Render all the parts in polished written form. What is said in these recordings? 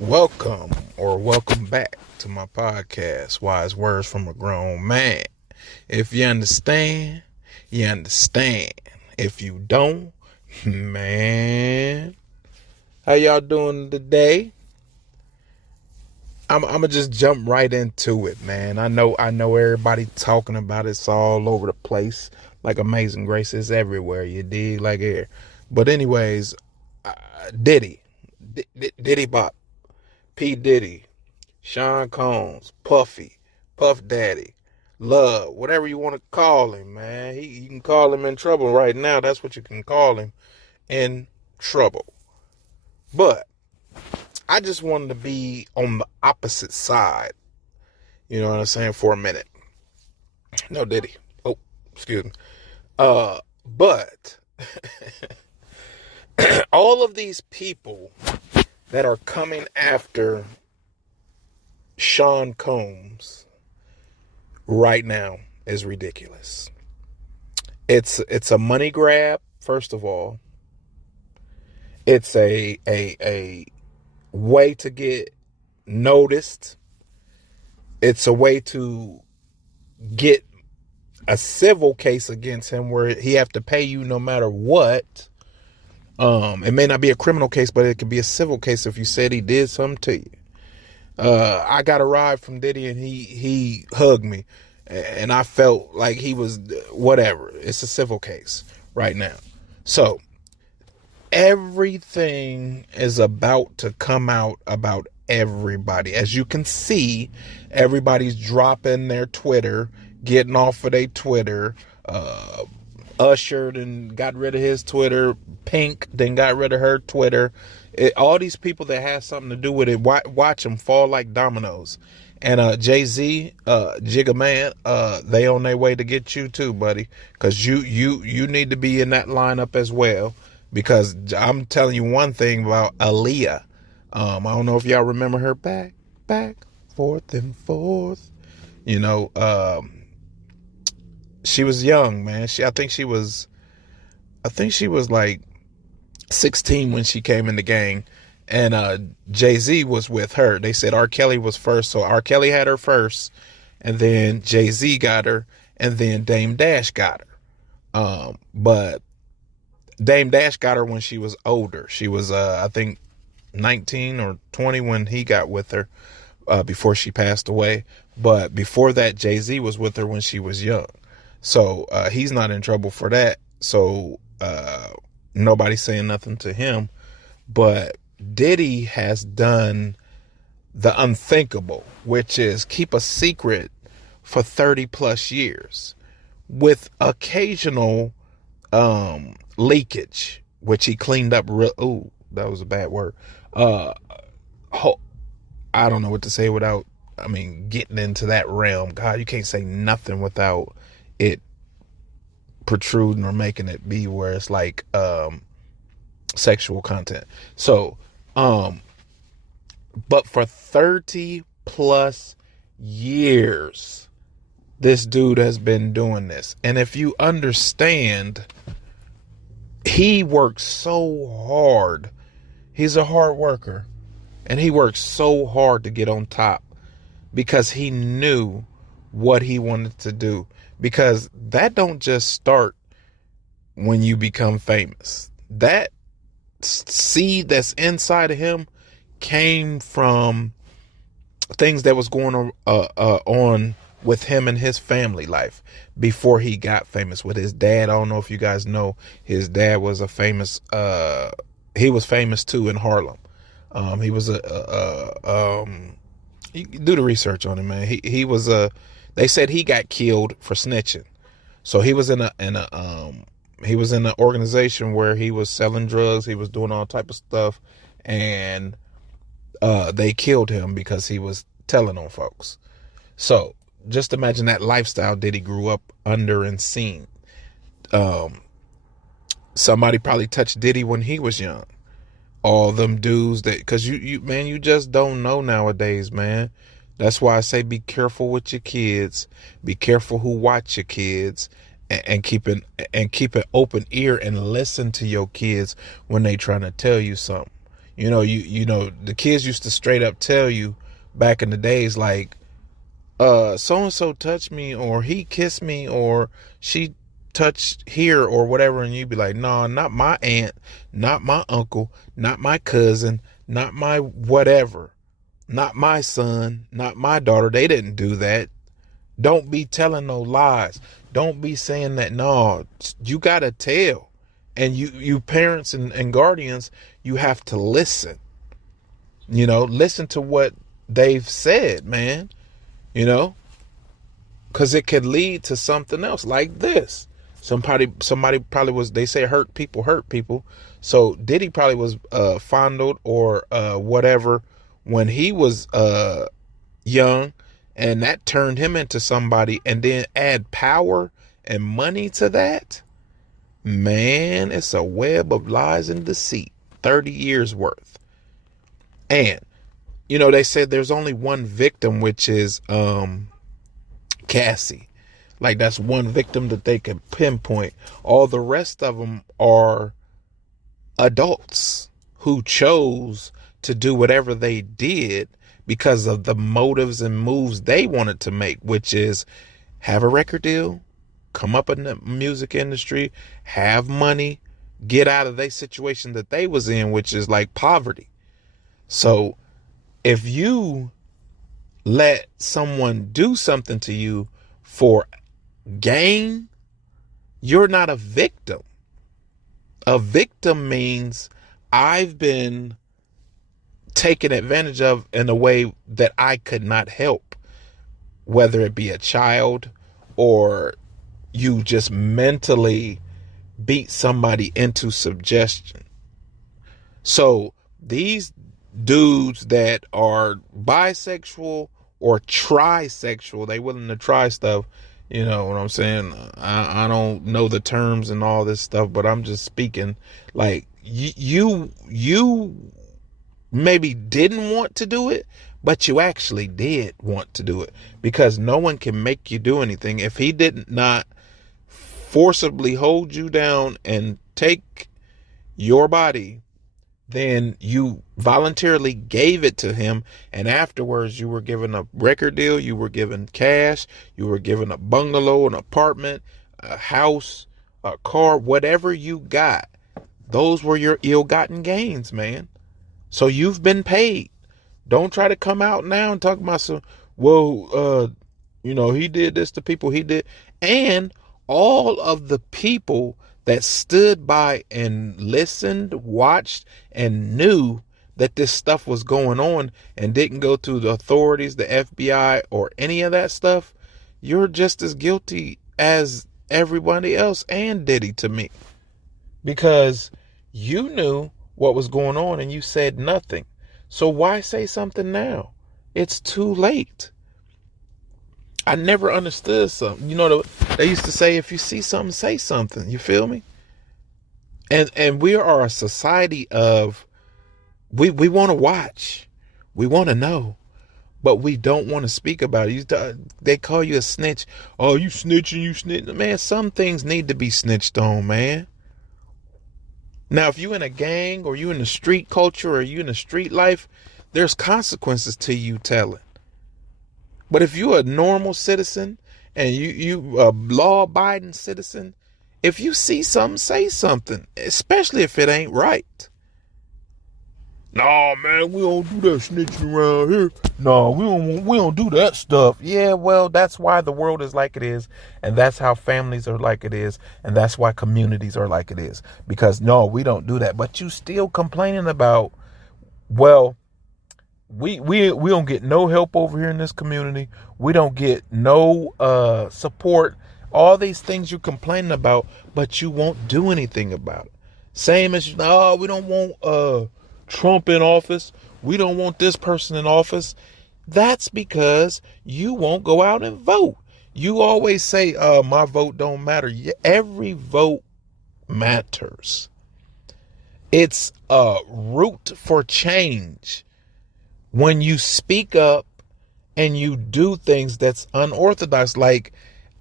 Welcome back to my podcast, Wise Words from a Grown Man. If you understand, you understand. If you don't, man, how y'all doing today? I'm gonna just jump right into it, man. I know everybody talking about it. It's all over the place. Like Amazing Grace is everywhere. You dig? Like air. But anyways, Diddy, Diddy Bop, P Diddy, Sean Combs, Puffy, Puff Daddy, Love, whatever you want to call him, man. You can call him in trouble right now. That's what you can call him, in trouble. But I just wanted to be on the opposite side. You know what I'm saying? For a minute. No, Diddy. Oh, excuse me. But all of these people that are coming after Sean Combs right now is ridiculous. It's a money grab, first of all. It's a way to get noticed. It's a way to get a civil case against him where he have to pay you no matter what. It may not be a criminal case, but it could be a civil case if you said he did something to you. I got a ride from Diddy and he hugged me and I felt like he was whatever. It's a civil case right now. So everything is about to come out about everybody. As you can see, everybody's dropping their Twitter, getting off of their Twitter. Usher and got rid of his Twitter. Pink then got rid of her Twitter. All these people that have something to do with it, watch them fall like dominoes. And Jay-Z, Jigga Man, they on their way to get you too, buddy, because you need to be in that lineup as well. Because I'm telling you one thing about Aaliyah. I don't know if y'all remember her back, forth and forth. You know, she was young, man. I think she was like 16 when she came in the gang, and Jay-Z was with her. They said R. Kelly was first, so R. Kelly had her first, and then Jay-Z got her, and then Dame Dash got her. But Dame Dash got her when she was older. She was, I think, 19 or 20 when he got with her, before she passed away. But before that, Jay-Z was with her when she was young. So he's not in trouble for that. So nobody's saying nothing to him. But Diddy has done the unthinkable, which is keep a secret for 30 plus years with occasional leakage, which he cleaned up ooh, that was a bad word. I don't know what to say without, getting into that realm. God, you can't say nothing without it protruding or making it be where it's like sexual content. So but for 30 plus years this dude has been doing this. And if you understand, he works so hard. He's a hard worker, and he worked so hard to get on top because he knew what he wanted to do. Because that don't just start when you become famous. That seed that's inside of him came from things that was going on with him and his family life before he got famous. With his dad, I don't know if you guys know, his dad was a famous, he was famous too in Harlem. He was you do the research on him, man. He was they said he got killed for snitching. So he was in he was in an organization where he was selling drugs. He was doing all type of stuff, and they killed him because he was telling on folks. So just imagine that lifestyle Diddy grew up under and seen. Somebody probably touched Diddy when he was young. All them dudes that, cause you just don't know nowadays, man. That's why I say be careful with your kids. Be careful who watch your kids, and keep an open ear and listen to your kids when they trying to tell you something. The kids used to straight up tell you back in the days, like, so and so touched me, or he kissed me, or she touched here, or whatever, and you'd be like, no, not my aunt, not my uncle, not my cousin, not my whatever, not my son, not my daughter. They didn't do that. Don't be telling no lies. Don't be saying that. No, you gotta tell. And you parents and guardians, you have to listen. Listen to what they've said, man. Because it could lead to something else like this. Somebody probably was, they say hurt people. So Diddy probably was fondled or whatever when he was young, and that turned him into somebody, and then add power and money to that. Man, it's a web of lies and deceit, 30 years worth. And, they said there's only one victim, which is Cassie. Like, that's one victim that they can pinpoint. All the rest of them are adults who chose to do whatever they did because of the motives and moves they wanted to make, which is have a record deal, come up in the music industry, have money, get out of the situation that they was in, which is like poverty. So if you let someone do something to you for gain, you're not a victim. A victim means I've been taken advantage of in a way that I could not help, whether it be a child or you just mentally beat somebody into subjection. So these dudes that are bisexual or trisexual, they willing to try stuff, you know what I'm saying? I don't know the terms and all this stuff, but I'm just speaking like you maybe didn't want to do it, but you actually did want to do it, because no one can make you do anything. If he did not forcibly hold you down and take your body, then you voluntarily gave it to him, and afterwards you were given a record deal, you were given cash, you were given a bungalow, an apartment, a house, a car, whatever you got. Those were your ill-gotten gains, man. So you've been paid. Don't try to come out now and talk about some, he did this to people, he did. And all of the people that stood by and listened, watched, and knew that this stuff was going on and didn't go to the authorities, the FBI, or any of that stuff, you're just as guilty as everybody else and Diddy to me. Because you knew what was going on and you said nothing. So why say something now? It's too late. I never understood something. They used to say, if you see something, say something. You feel me? And we are a society of, we want to watch. We want to know. But we don't want to speak about it. They call you a snitch. Oh, you snitching. Man, some things need to be snitched on, man. Now, if you in a gang, or you in the street culture, or you in the street life, there's consequences to you telling. But if you're a normal citizen and you a law-abiding citizen, if you see something, say something, especially if it ain't right. No, man, we don't do that snitching around here. No, we don't do that stuff. Yeah, well, that's why the world is like it is, and that's how families are like it is, and that's why communities are like it is. Because no, we don't do that. But you still complaining about, well, we don't get no help over here in this community. We don't get no support. All these things you're complaining about, but you won't do anything about it. Same as, we don't want Trump in office. We don't want this person in office. That's because you won't go out and vote. You always say, my vote don't matter. Every vote matters. It's a route for change. When you speak up and you do things that's unorthodox, like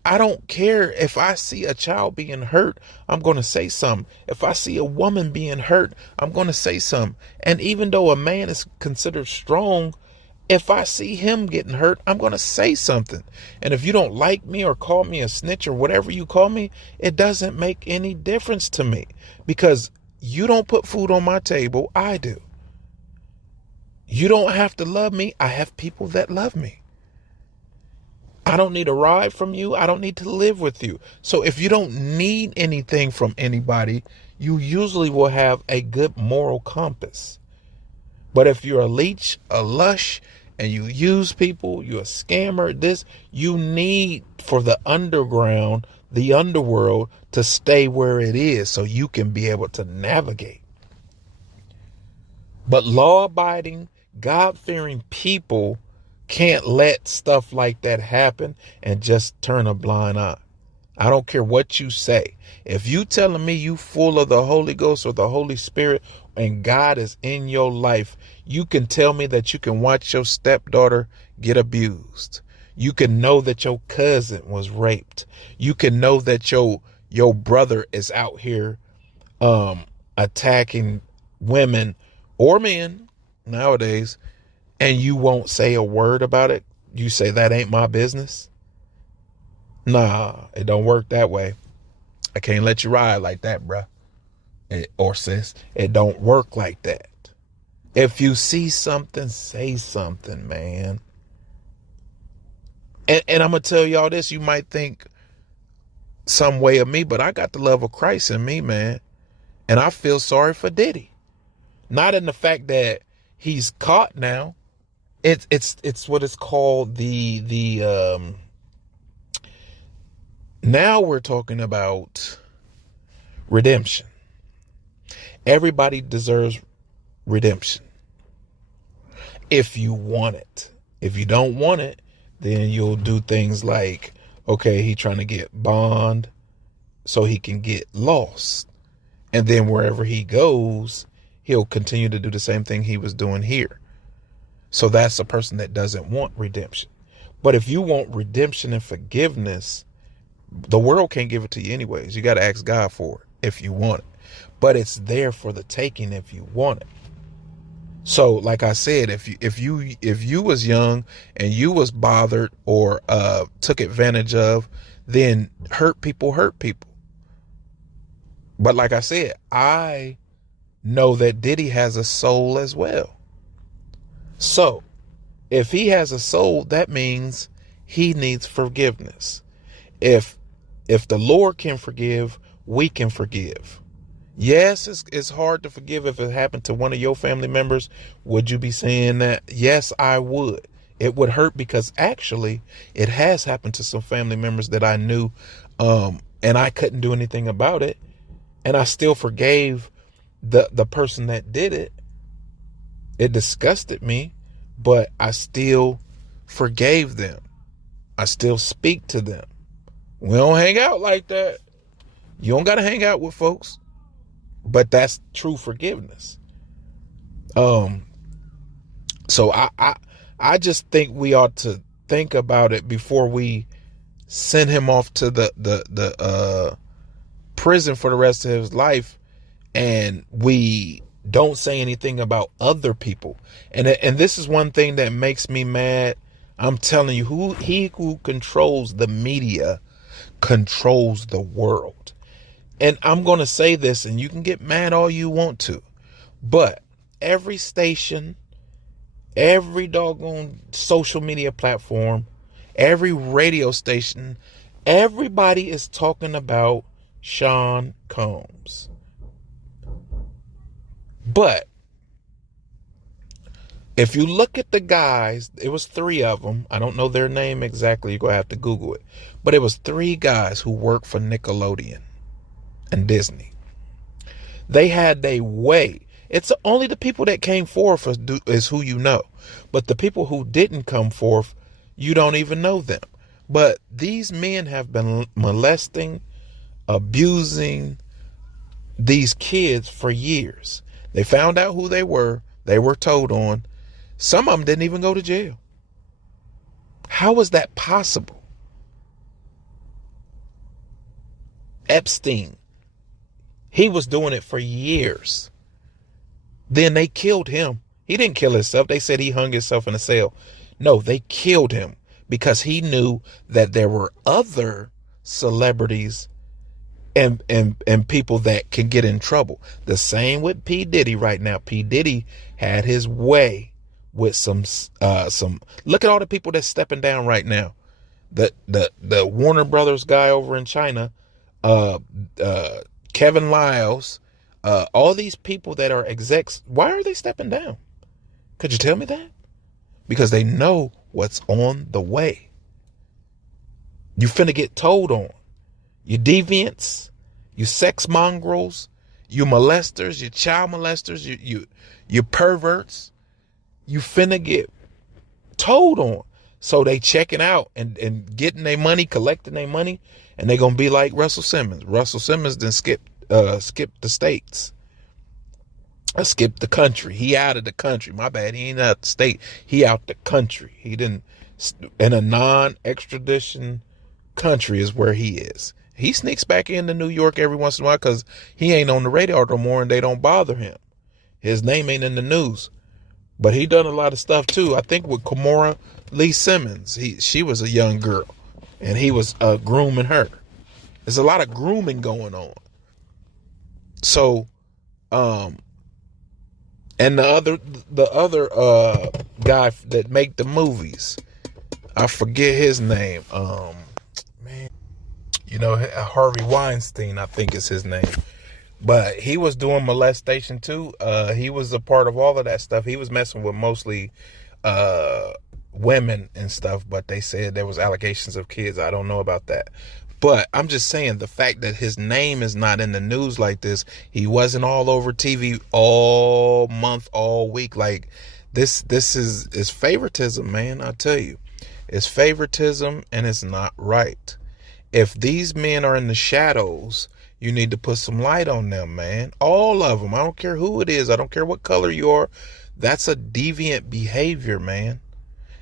I don't care if I see a child being hurt, I'm going to say something. If I see a woman being hurt, I'm going to say something. And even though a man is considered strong, if I see him getting hurt, I'm going to say something. And if you don't like me or call me a snitch or whatever you call me, it doesn't make any difference to me, because you don't put food on my table. I do. You don't have to love me. I have people that love me. I don't need a ride from you. I don't need to live with you. So if you don't need anything from anybody, you usually will have a good moral compass. But if you're a leech, a lush, and you use people, you're a scammer, you need for the underground, the underworld, to stay where it is so you can be able to navigate. But law-abiding, God-fearing people can't let stuff like that happen and just turn a blind eye. I don't care what you say. If you telling me you full of the Holy Ghost or the Holy Spirit and God is in your life, you can tell me that you can watch your stepdaughter get abused. You can know that your cousin was raped. You can know that your brother is out here attacking women or men nowadays, and you won't say a word about it. You say that ain't my business. Nah, it don't work that way. I can't let you ride like that, bruh. Or sis, it don't work like that. If you see something, say something, man. And I'm going to tell y'all this. You might think some way of me, but I got the love of Christ in me, man. And I feel sorry for Diddy. Not in the fact that he's caught now. It's what it's called now we're talking about redemption. Everybody deserves redemption if you want it. If you don't want it, then you'll do things like, okay, he trying to get bond so he can get lost. And then wherever he goes, he'll continue to do the same thing he was doing here. So that's a person that doesn't want redemption. But if you want redemption and forgiveness, the world can't give it to you anyways. You got to ask God for it if you want it. But it's there for the taking if you want it. So like I said, if you was young and you was bothered or took advantage of, then hurt people. But like I said, I know that Diddy has a soul as well. So if he has a soul, that means he needs forgiveness. If the Lord can forgive, we can forgive. Yes, it's hard to forgive if it happened to one of your family members. Would you be saying that? Yes, I would. It would hurt because actually it has happened to some family members that I knew, and I couldn't do anything about it. And I still forgave the person that did it. It disgusted me, but I still forgave them. I still speak to them. We don't hang out like that. You don't got to hang out with folks. But that's true forgiveness. So I just think we ought to think about it before we send him off to the prison for the rest of his life, and we don't say anything about other people. And this is one thing that makes me mad. I'm telling you, who controls the media controls the world. And I'm going to say this, and you can get mad all you want to, but every station, every doggone social media platform, every radio station, everybody is talking about Sean Combs. But if you look at the guys, it was 3 of them. I don't know their name exactly. You're going to have to Google it. But it was 3 guys who worked for Nickelodeon and Disney. They had their way. It's only the people that came forth is who you know. But the people who didn't come forth, you don't even know them. But these men have been molesting, abusing these kids for years. They found out who they were. They were told on. Some of them didn't even go to jail. How is that possible? Epstein. He was doing it for years. Then they killed him. He didn't kill himself. They said he hung himself in a cell. No, they killed him because he knew that there were other celebrities and people that can get in trouble. The same with P. Diddy right now. P. Diddy had his way with some look at all the people that's stepping down right now. The Warner Brothers guy over in China, Kevin Lyles, all these people that are execs, why are they stepping down? Could you tell me that? Because they know what's on the way. You finna get told on. You deviants, you sex mongrels, you molesters, you child molesters, you perverts. You finna get told on. So they checking out and getting their money, collecting their money, and they gonna be like Russell Simmons. Russell Simmons then skipped the states. Skipped the country. He out of the country. My bad. He ain't out the state. He out the country. He didn't in a non-extradition country is where he is. He sneaks back into New York every once in a while because he ain't on the radar no more and they don't bother him. His name ain't in the news. But he done a lot of stuff too. I think with Kimora Lee Simmons, she was a young girl and he was grooming her. There's a lot of grooming going on. So, and the other guy that make the movies, I forget his name. Man, Harvey Weinstein, I think is his name. But he was doing molestation too. He was a part of all of that stuff. He was messing with mostly women and stuff, but they said there was allegations of kids. I don't know about that. But I'm just saying the fact that his name is not in the news like this, he wasn't all over TV all month, all week. Like this is favoritism, man. I tell you, it's favoritism and it's not right. If these men are in the shadows, you need to put some light on them, man. All of them. I don't care who it is. I don't care what color you are. That's a deviant behavior, man.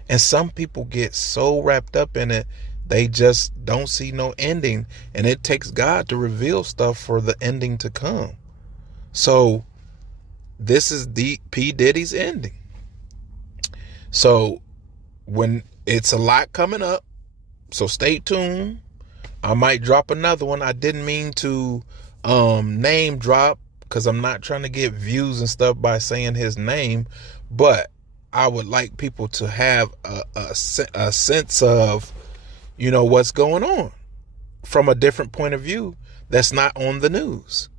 And some people get so wrapped up in it, they just don't see no ending. And it takes God to reveal stuff for the ending to come. So this is P. Diddy's ending. So when it's a lot coming up, so stay tuned. I might drop another one. I didn't mean to name drop because I'm not trying to get views and stuff by saying his name, but I would like people to have a sense of, what's going on from a different point of view that's not on the news.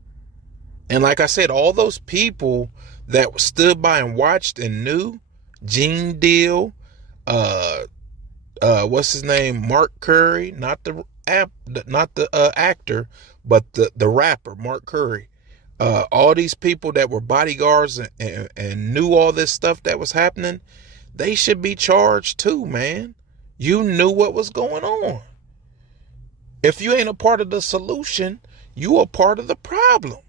And like I said, all those people that stood by and watched and knew, Gene Deal, what's his name, Mark Curry, not the actor, but the rapper Mark Curry. All these people that were bodyguards and knew all this stuff that was happening, they should be charged too, man. You knew what was going on. If you ain't a part of the solution, you are part of the problem.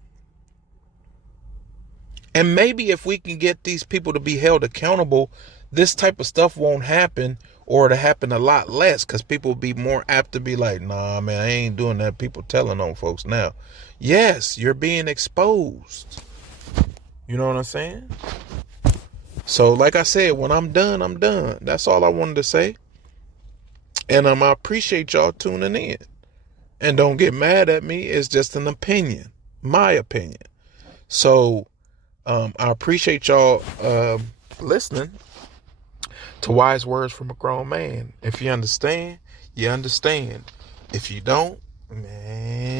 And maybe if we can get these people to be held accountable, this type of stuff won't happen, or to happen a lot less, because people will be more apt to be like, nah, man, I ain't doing that. People telling on folks now. Yes, you're being exposed. You know what I'm saying? So like I said, when I'm done, I'm done. That's all I wanted to say. And I appreciate y'all tuning in. And don't get mad at me. It's just an opinion. My opinion. So I appreciate y'all listening to wise words from a grown man. If you understand, you understand. If you don't, man.